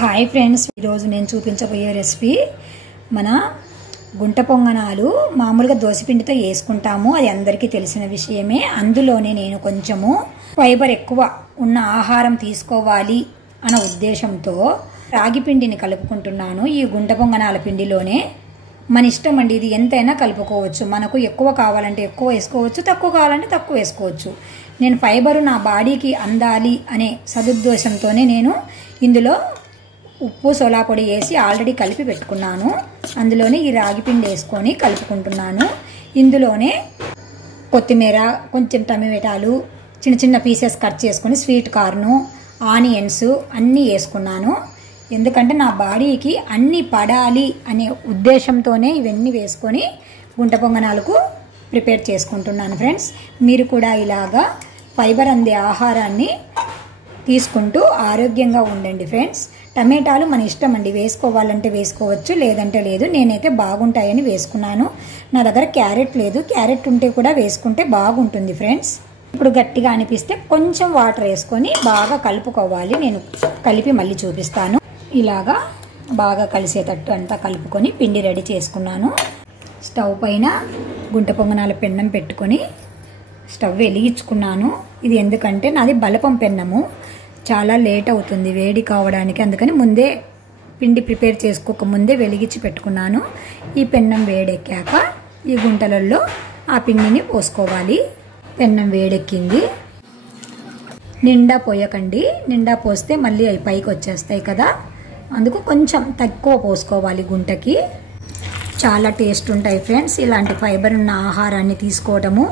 Hi friends, ఈరోజు నేను చూపించబోయే రెసిపీ మన గుంట పొంగనాలు. మామూలుగా దోసపిండితో వేసుకుంటాము, అది అందరికీ తెలిసిన విషయమే. అందులోనే నేను కొంచెము ఫైబర్ ఎక్కువ ఉన్న ఆహారం తీసుకోవాలి అన్న ఉద్దేశంతో రాగి పిండిని కలుపుకుంటున్నాను. ఈ గుంట పొంగనాల పిండిలోనే మన ఇష్టం అండి, ఇది ఎంతైనా కలుపుకోవచ్చు. మనకు ఎక్కువ కావాలంటే ఎక్కువ వేసుకోవచ్చు, తక్కువ కావాలంటే తక్కువ వేసుకోవచ్చు. నేను ఫైబరు నా బాడీకి అందాలి అనే సదుద్దేశంతోనే నేను ఇందులో ఉప్పు సోలా పొడి వేసి ఆల్రెడీ కలిపి పెట్టుకున్నాను. అందులోనే ఈ రాగి పిండి వేసుకొని కలుపుకుంటున్నాను. ఇందులోనే కొత్తిమీర, కొంచెం టమాటాలు చిన్న చిన్న పీసెస్ కట్ చేసుకొని, స్వీట్ కార్ను, ఆనియన్స్ అన్నీ వేసుకున్నాను. ఎందుకంటే నా బాడీకి అన్నీ పడాలి అనే ఉద్దేశంతోనే ఇవన్నీ వేసుకొని గుంట పొంగనాలకు ప్రిపేర్ చేసుకుంటున్నాను. ఫ్రెండ్స్, మీరు కూడా ఇలాగా ఫైబర్ అందే ఆహారాన్ని తీసుకుంటూ ఆరోగ్యంగా ఉండండి. ఫ్రెండ్స్, టమాటాలు మన ఇష్టం అండి, వేసుకోవాలంటే వేసుకోవచ్చు, లేదంటే లేదు. నేనైతే బాగుంటాయని వేసుకున్నాను. నా దగ్గర క్యారెట్ లేదు, క్యారెట్ ఉంటే కూడా వేసుకుంటే బాగుంటుంది. ఫ్రెండ్స్, ఇప్పుడు గట్టిగా అనిపిస్తే కొంచెం వాటర్ వేసుకొని బాగా కలుపుకోవాలి. నేను కలిపి మళ్ళీ చూపిస్తాను. ఇలాగా బాగా కలిసేటట్టు అంతా కలుపుకొని పిండి రెడీ చేసుకున్నాను. స్టవ్ పైన గుంట పొంగనాల పెన్నం పెట్టుకొని స్టవ్ వెలిగించుకున్నాను. ఇది ఎందుకంటే నాది బలపం పెన్నము, చాలా లేట్ అవుతుంది వేడి కావడానికి. అందుకని ముందే పిండి ప్రిపేర్ చేసుకోక ముందే వెలిగించి పెట్టుకున్నాను. ఈ పెన్నం వేడెక్కాక ఈ గుంటలలో ఆ పిండిని పోసుకోవాలి. పెన్నం వేడెక్కింది. నిండా పోయకండి, నిండా పోస్తే మళ్ళీ అవి పైకి వచ్చేస్తాయి కదా, అందుకు కొంచెం తక్కువ పోసుకోవాలి. గుంటకి చాలా టేస్ట్ ఉంటాయి. ఫ్రెండ్స్, ఇలాంటి ఫైబర్ ఉన్న ఆహారాన్ని తీసుకోవడము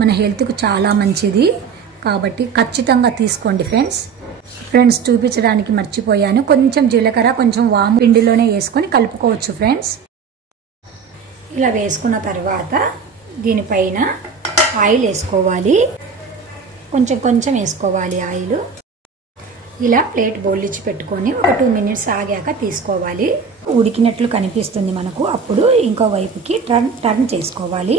మన హెల్త్కు చాలా మంచిది, కాబట్టి ఖచ్చితంగా తీసుకోండి. ఫ్రెండ్స్, చూపించడానికి మర్చిపోయాను. కొంచెం జీలకర్ర, కొంచెం వాము పిండిలోనే వేసుకొని కలుపుకోవచ్చు. ఫ్రెండ్స్, ఇలా వేసుకున్న తర్వాత దీనిపైన ఆయిల్ వేసుకోవాలి. కొంచెం కొంచెం వేసుకోవాలి ఆయిల్. ఇలా ప్లేట్ బౌల్లిచ్చి పెట్టుకొని ఒక 2 మినిట్స్ ఆగాక తీసుకోవాలి. ఉడికినట్లు కనిపిస్తుంది మనకు, అప్పుడు ఇంకో వైపుకి టర్న్ చేసుకోవాలి.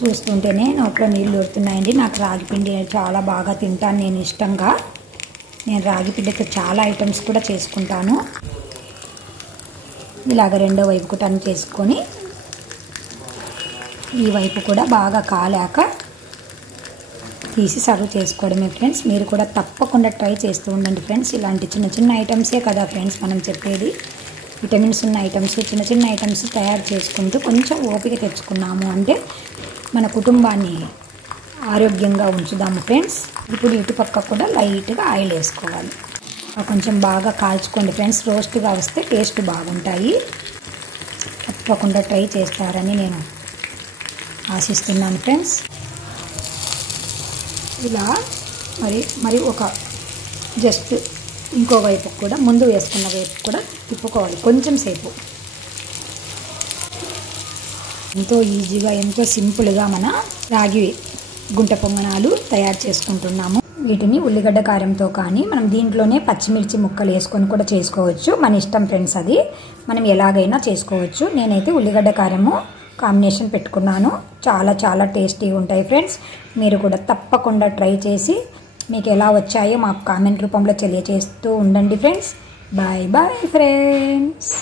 చూస్తుంటేనే నోట్లో నీళ్ళు ఊరుతున్నాయండి. నాకు రాగి పిండి చాలా బాగా తింటాను నేను ఇష్టంగా. నేను రాగి పిండితో చాలా ఐటమ్స్ కూడా చేసుకుంటాను. ఇలాగ రెండో వైపుకు టర్న్ చేసుకొని ఈ వైపు కూడా బాగా కాలాక తీసి సర్వ్ చేసుకోవడమే. ఫ్రెండ్స్, మీరు కూడా తప్పకుండా ట్రై చేస్తూ ఉండండి. ఫ్రెండ్స్, ఇలాంటి చిన్న చిన్న ఐటమ్సే కదా ఫ్రెండ్స్ మనం చెప్పేది. విటమిన్స్ ఉన్న ఐటమ్స్, చిన్న చిన్న ఐటమ్స్ తయారు చేసుకుంటూ కొంచెం ఓపిక తెచ్చుకున్నాము అంటే మన కుటుంబాన్ని ఆరోగ్యంగా ఉంచుదాము. ఫ్రెండ్స్, ఇప్పుడు ఇటుపక్క కూడా లైట్గా ఆయిల్ వేసుకోవాలి. కొంచెం బాగా కాల్చుకోండి ఫ్రెండ్స్, రోస్ట్గా వస్తే టేస్ట్ బాగుంటాయి. తప్పకుండా ట్రై చేస్తారని నేను ఆశిస్తున్నాను. ఫ్రెండ్స్, ఇలా మరి ఒక జస్ట్ ఇంకో వైపు కూడా, ముందు వేసుకున్న వైపు కూడా తిప్పుకోవాలి కొంచెం సేపు. ఎంతో ఈజీగా, ఎంతో సింపుల్గా మన రాగి గుంట పొంగనాలు తయారు చేసుకుంటున్నాము. వీటిని ఉల్లిగడ్డ కారంతో కానీ, మనం దీంట్లోనే పచ్చిమిర్చి ముక్కలు వేసుకొని కూడా చేసుకోవచ్చు. మన ఇష్టం ఫ్రెండ్స్, అది మనం ఎలాగైనా చేసుకోవచ్చు. నేనైతే ఉల్లిగడ్డ కారము కాంబినేషన్ పెట్టుకున్నాను. చాలా చాలా టేస్టీగా ఉంటాయి. ఫ్రెండ్స్, మీరు కూడా తప్పకుండా ట్రై చేసి మీకు ఎలా వచ్చాయో మాకు కామెంట్ రూపంలో తెలియజేస్తూ ఉండండి. Friends, bye bye friends.